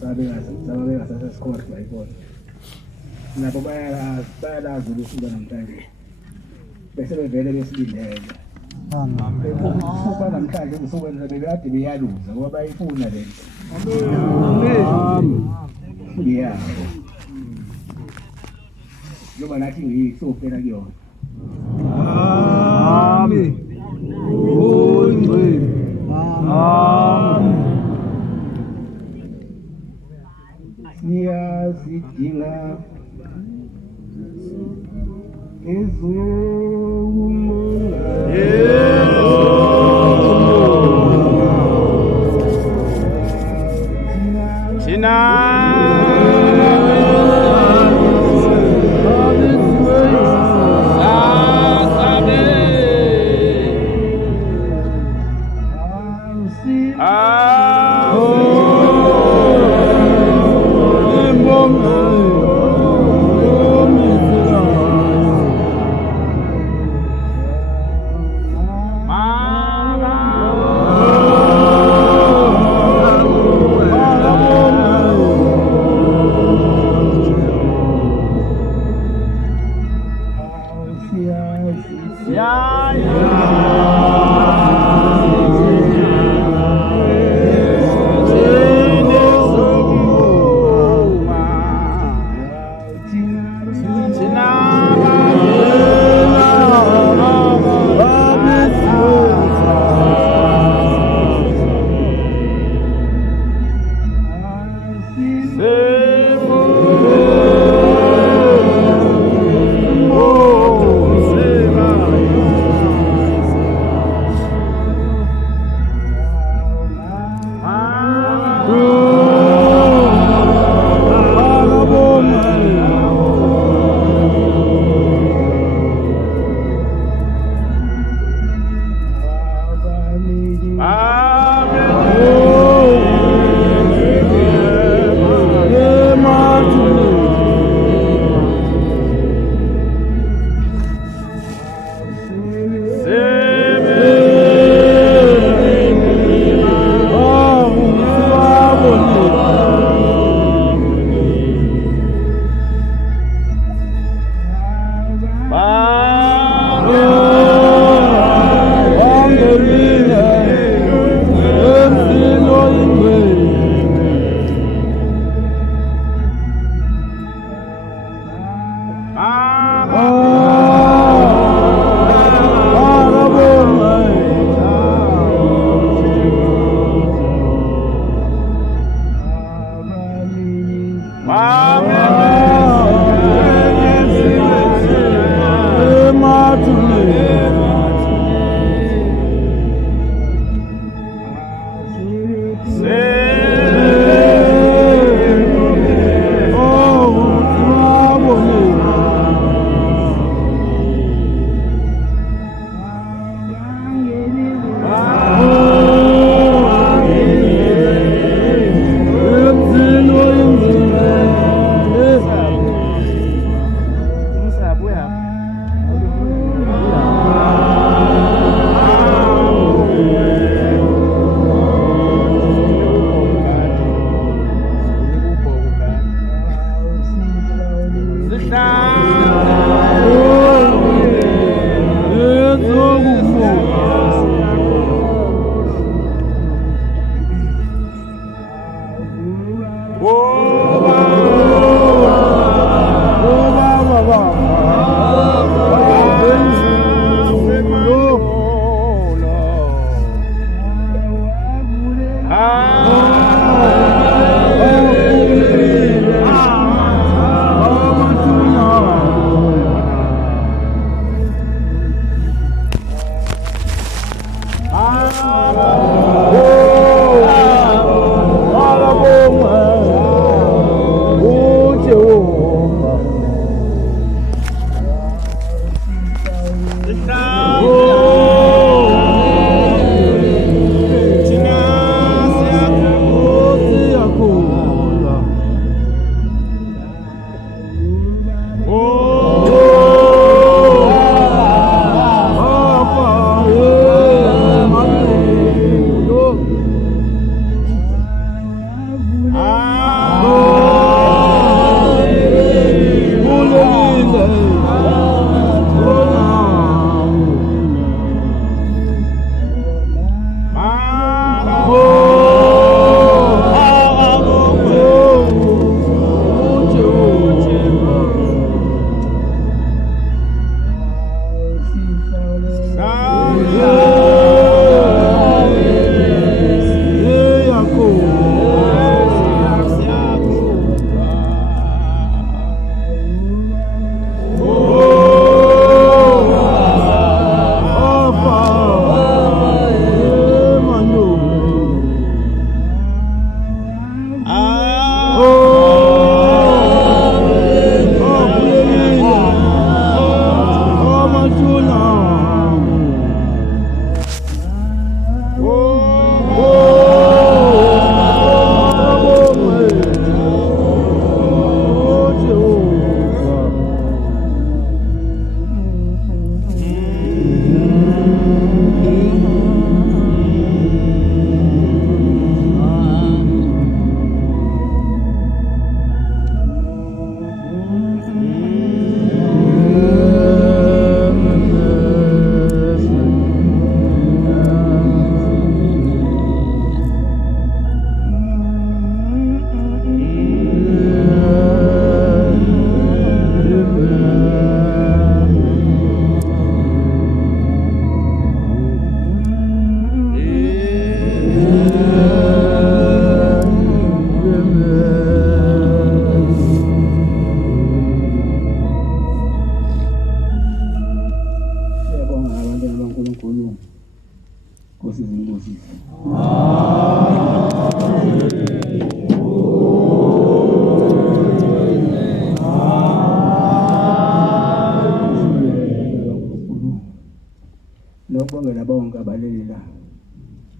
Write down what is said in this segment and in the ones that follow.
sababeka sasesikhohlwa yibona nabo bayalazi usuka namhlanje bese bevele besilindele usuka namhlanje usukwenzela bekade beyaluza ngoba bayifuna le nto amen noma nathi ngiyisofela kuyona amen amen siyazidinga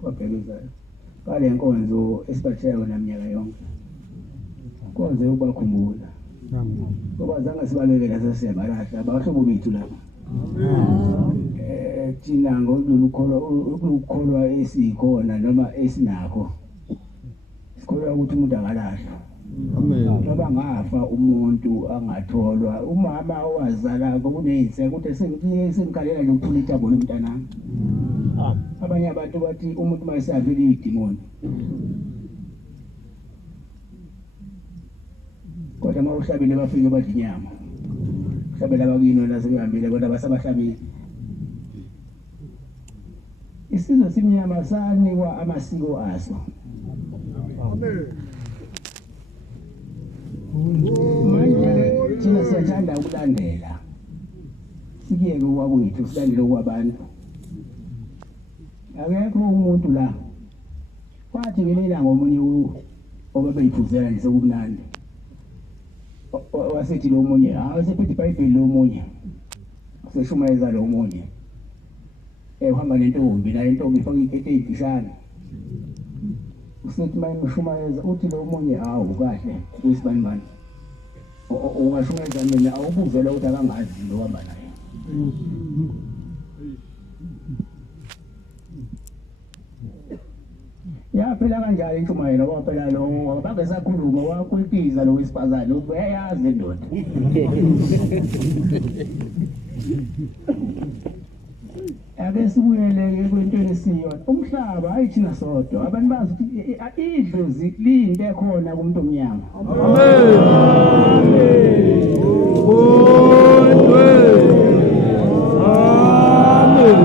KwaBhekabezayo ngale nkonzo esiphathela yona minyaka yonke. Konze ukubakhumbula ngoba zange sibalekela sesiyabalahla abahlobo bethu laba. Thina ngokukholwa esikhona noma esinakho sikholwa ukuthi umuntu angalahlwa. Noma ngafa umuntu angatholwa umama owazala kuneyise ukuthi sengikhalela nje ukuthula itabo lomntanami. Abanye abantu bathi umuntu mayesavile idimoni. Kodwa mawuhlabile bafike badla inyama. Hlabela bakino la sebehambile kodwa basabahlabile. Isizwe simnyama sanikwa amasiko aso. Amen. Manje thina siyathanda ukulandela. Sikiyeke kwakwethu silandele kwabantu. Akekho umuntu la. Kwathi ngelela ngomunye obabeyiphuzela nje sokumnandi. Wasethi lo munye wasephethe iBhayibheli lo munye. Seshumayeza lo munye. Uhamba nentombi la intombi ifaka ikete eyifishane. Usethi manje ushumayeza uthi lo munye hawu kahle kuyisibanibani. Ungashumayeza mina awubuzela ukuthi akangazi lo hamba naye. Yaphela kanjalo intshumayelo waphela lo bangesakhuluma wakwitiza lo wesifazane uyayazi indoda. Ake sibuyele kwentweni esiyo umhlaba hayi thina sodwa abantu bazi ukuthi idlozi linde khona kumuntu omnyama. Amen. Amen.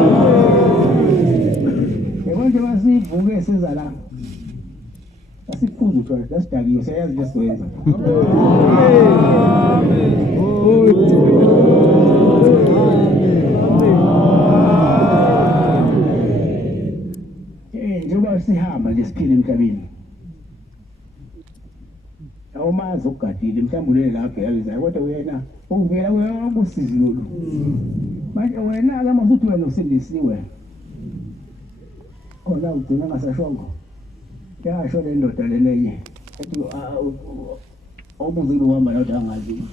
Yabonke masivuke siza la asiphuza utshwala lasidakiwe siyazi lesiwenza. Njengoba sihamba nje siphila emhlabeni awumazi ukugadile mhlawumbe la KwaBhekabezayo kodwa wena uvela wena usizi lolu. Manje wena ake masuthi wena usindisiwe khona ugcina ngasashongo yasho le ndoda lenenye ethi awubuze ukuhamba la angazi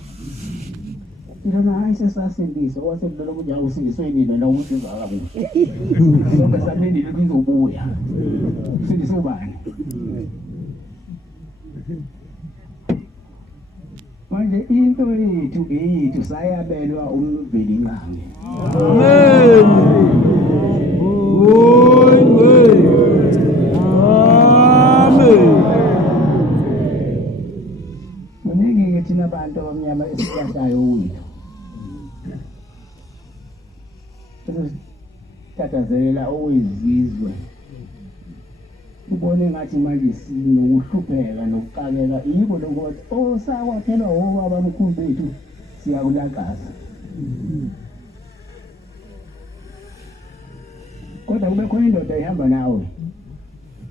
Ina hayi sesasindiswa wasedlula ukuthi awusindiswe yini la umuntu uzakabuhle. Sonke samini lizobuya. Sindiswe ubani? Manje into yethu sayabelwa umveli nqangi. Amen. Amen. Maningi thina abantu abamnyama esihlahlayo wethu. Tatazela owezizwe ubone ngathi manje sinokuhlupheka nokuqaleka yiko lokho osakwakhelwa abamkhulu bethu siyakulakaza kodwa kube khona indoda ihamba nawe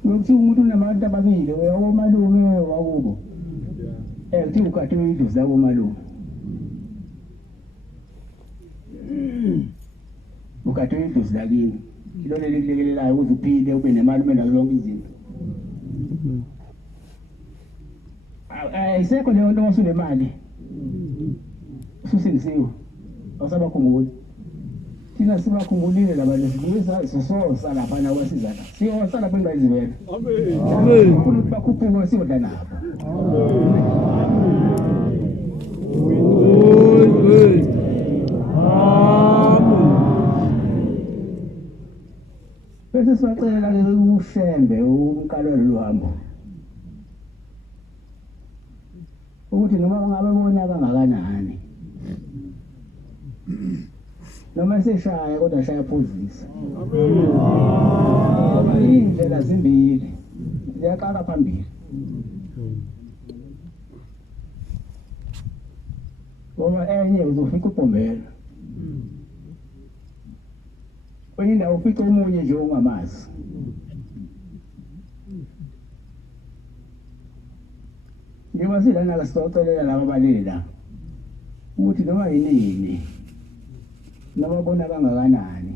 ukuthi umuntu unabantu ababili omalume wakubo uthi ukade indlu zabo malume ukade indlu lakini ilona lekulekelelayo ukuthi uphile ube nemali ube nazo zonke izinto isekho leyo nto wasunemali ususindisiwe awusabakhumbuli thina sibakhumbulile labantu sibuye sisosa lapha na kwasizana siyosa lapha engayizivela amen amen ufuna ukuthi bakhuphuke siyodla nabo amen bese sicela ke uShembe umkalelo lohambo ukuthi noma ngabe bona kangakanani noma seshaya kodwa shaya phuzisa amen indlela zimbili ziyaqala phambili ngoba enye uzofika ubhombela kwenye indawo ufica umunye nje ongamazi njengoba silana kasixoxelela laba baleli la ukuthi noma yinini noma bona kangakanani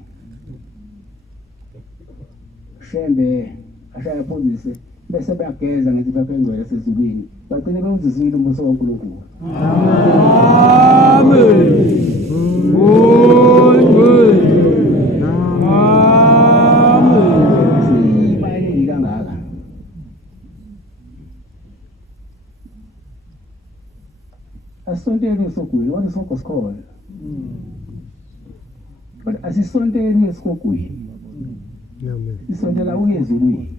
Shembe ashaya phuzise bese bayageza ngithi baphengcwele sezulwini bagcine bewuzisile umbuso kaNkulunkulu. Amen. Sibayini kangaka. Asonteni esogwini, what is focus called? But asisonteni esikogwini. Isontela uyezulwini.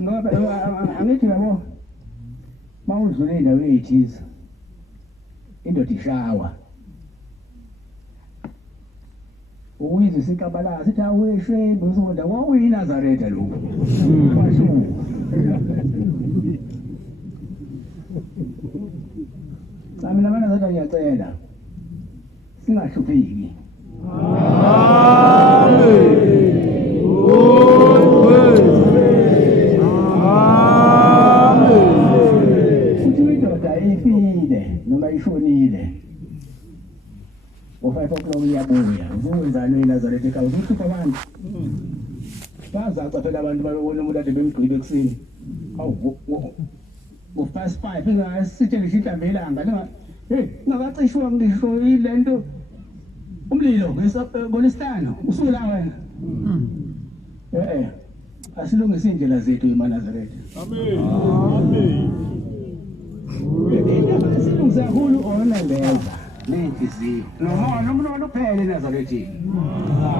Ngoba angithi yabo mawudlule indawo eyithiza indoda ishawa uyizwe isikabala sithi aweshembe usonda wawuyinazaretha lokho washo mina mana zathi ngiyacela singahlupheki. Futhi indoda ifile noma ishonile ngo-5 o'clock iyabuya uzowenzani eNazaretha ekhaya uzohlupha abantu bazaca phela abantu babona umuntu ade bemgqibe ekuseni awu ngo-5 engasitshengisa inhlamvu yelanga ngakacishwa ngisho ilento umlilo ngoLwesihlanu usuku la wena asilungise indlela zethu eNazaretha. Amen. Silungisa kakhulu ona leza nenhliziyo noma nomnono kuphela eNazaretha.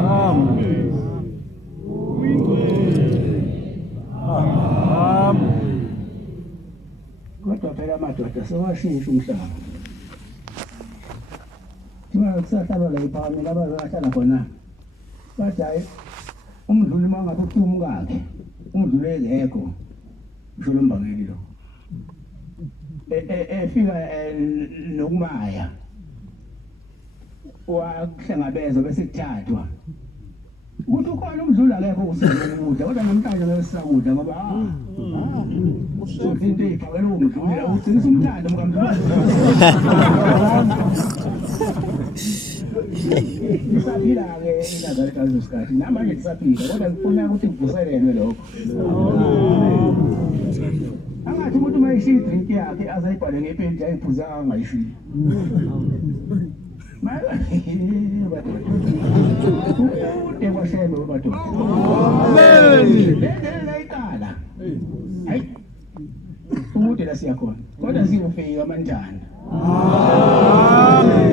Amen. Kodwa phela amadoda sewashintsha umhlaba. Uma kusahlala la iphami laba bahlala khona bathi hayi umdluli mangabe kuthiwa umkakhe umdluli engekho usho lombangeli lo efika nokumaya wakuhlangabeza bese kuthathwa ukuthi ukhona umdluli akekho usizokudla kodwa namhlanje besisakudla ngoba into iphakela umdluli la ugcina umthando mkamdluli. Isaphila-ke iNazaretha ngaleso sikhathi namanje ndisaphila kodwa ngifuna ukuthi kuvuselelwe lokho. Angathi umuntu uma eshiya idrink yakhe azayibhale ngepenti ayiphuzanga angayishiyi. Ude kwaShembe madoda. Lendlela iqala. Hayi. Umude la siyakhona. Kodwa siyofika manjani. Amen.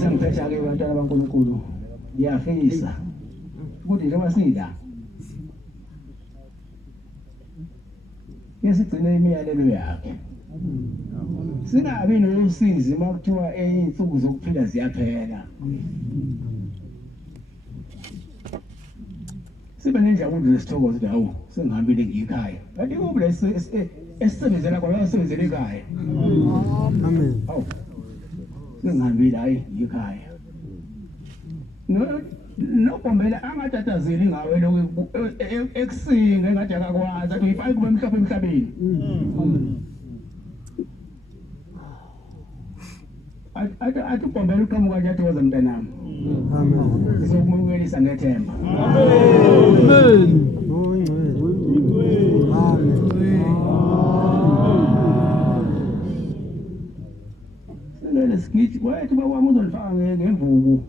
Sangiphetha-ke bantwana baNkulunkulu ngiyafisa ukuthi njengoba sila yesigcine imiyalelo yakhe singabi nolosizi uma kuthiwa iy'nsuku zokuphila ziyaphela sibe nenjabulo lesithokozo ukuthi hawu sengihambile ngiyikhaya kanti kube la esisebenzela khona esebenzele ekhaya. Amen. Hawu sengihambile hayi ngiyikhaya nogombela angatatazeli ngawe lokhu ekusinga engathi akakwazi athi uyifake kube mhlophe emhlabeni. Athi ugombela uqhamuka nje athi woza mntanami. Amen. Sizokumukelisa ngethemba. Amen. Singene sigithi wethu bakwami uzolifaka ngemvubu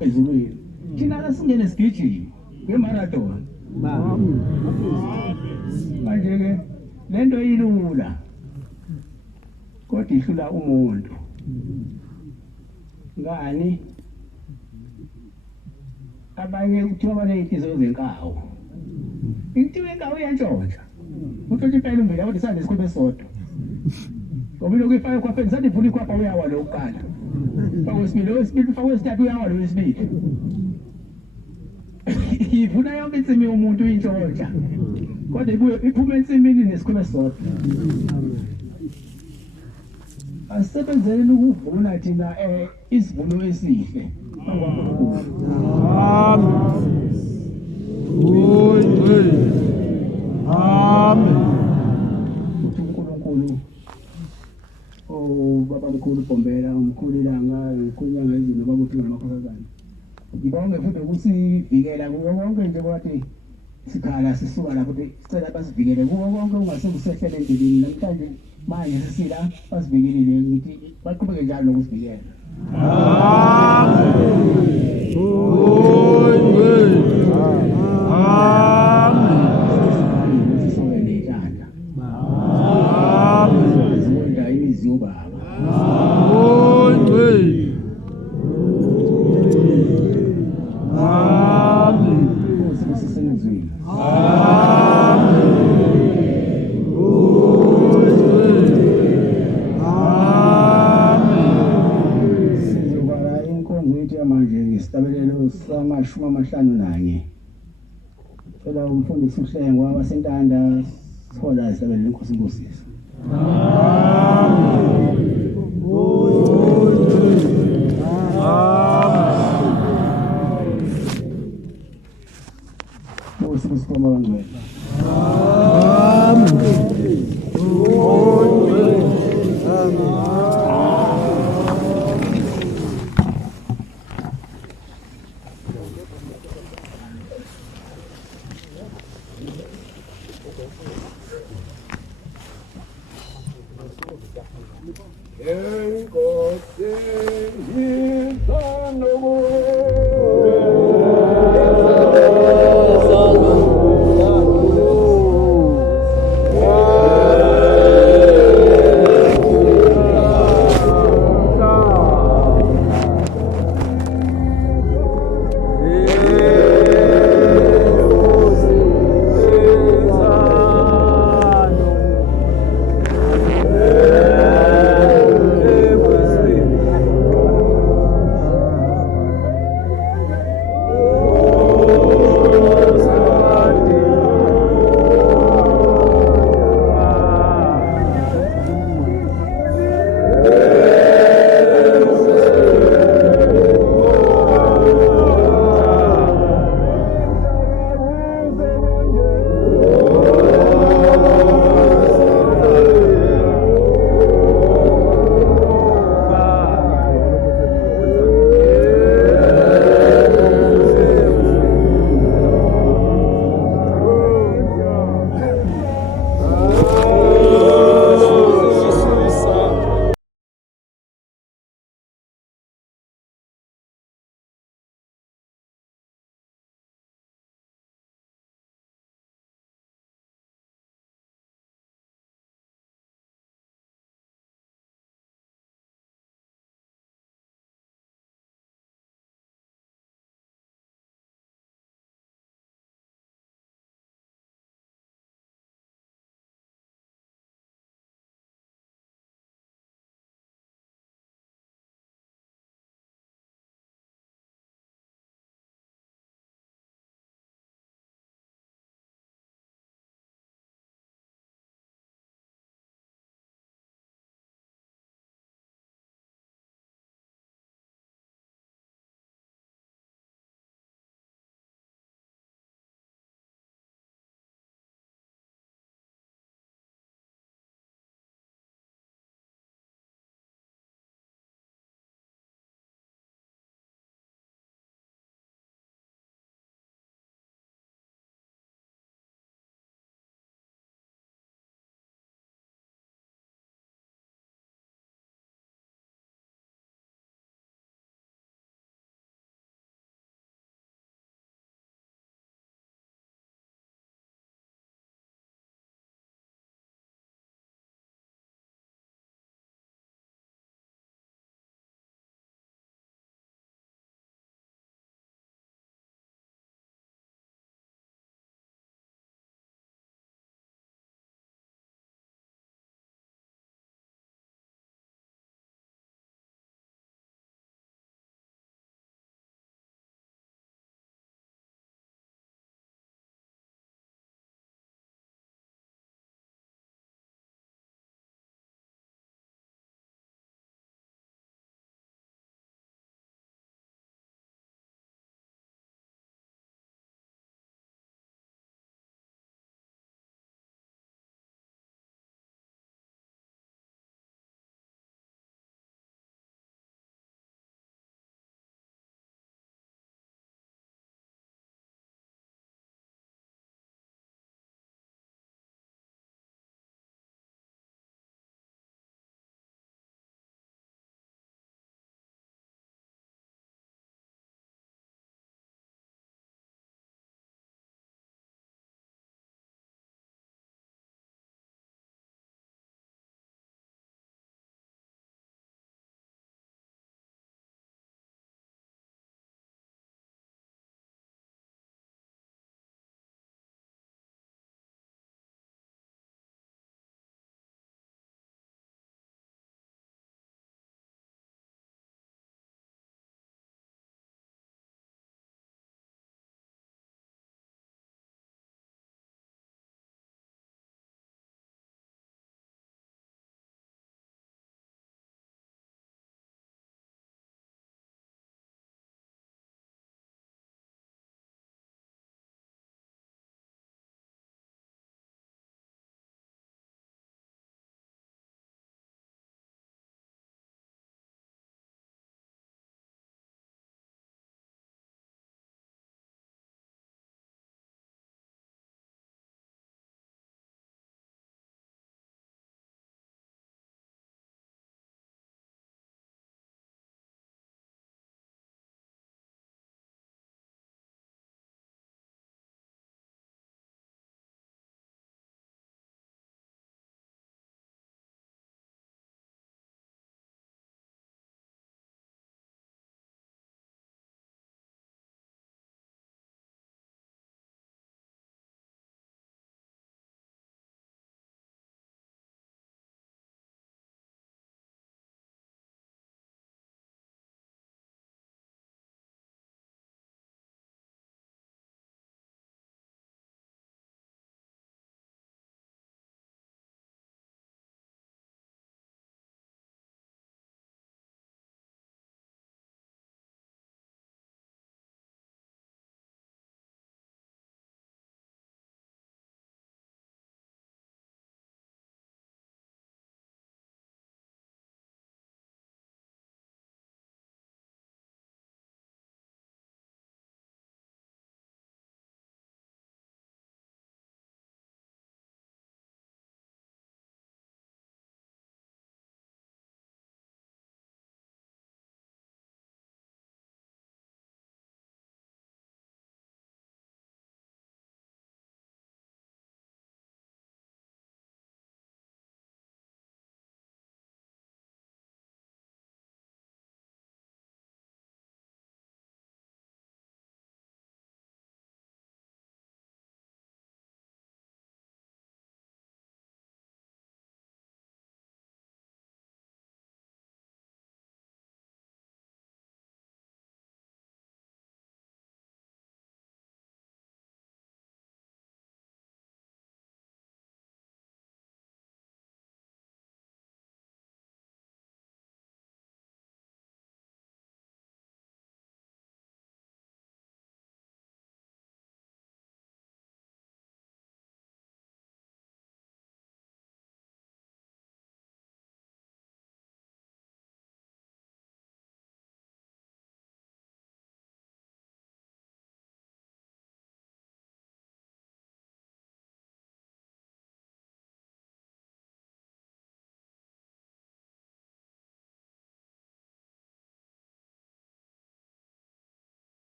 ezulwini. Thina asingene sigijima ngemarathon. Manje-ke lento ilula kodwa ihlula umuntu. Ngani abanye kuthiwa baney'nhliziyo zenkawu. Inhliziyo yenkawu iyantshontsha. Uthole impela umvila kodwa isande isikhwephe esodwa. Ngoba ilokhu ifake ekhwapheni sathi ivula ikhwapha uyawa lo kuqala. Fake wesibili ufake wesithathu uyawa lo wesibili. Ivuna yonke insimi yomuntu intshontsha. Kodwa ibuye iphume ensimini nesikhwephe esodwa. Asisebenzeni ukuvuna thina isivuno esihle. Amen. Amen. Uthi uNkulunkulu baba mkhulu Bombela umkhulu Ilanga kunyanga izinto babuthina namakhosazana. Ngibonge futhi ukusivikela kuwo konke nje kwathi sikhala sisuka lapho sicela basivikele kuwo konke ungasekusehlela endleleni namhlanje manje sisila basivikelile ngithi baqhubeke njalo nokusivikela. Samashumi amahlanu nanye. Cela umfundisi uHlengo wabasentanda sihola isabelo lenkosi inkosisi. Musi kusipoma bangcwele. INkonzo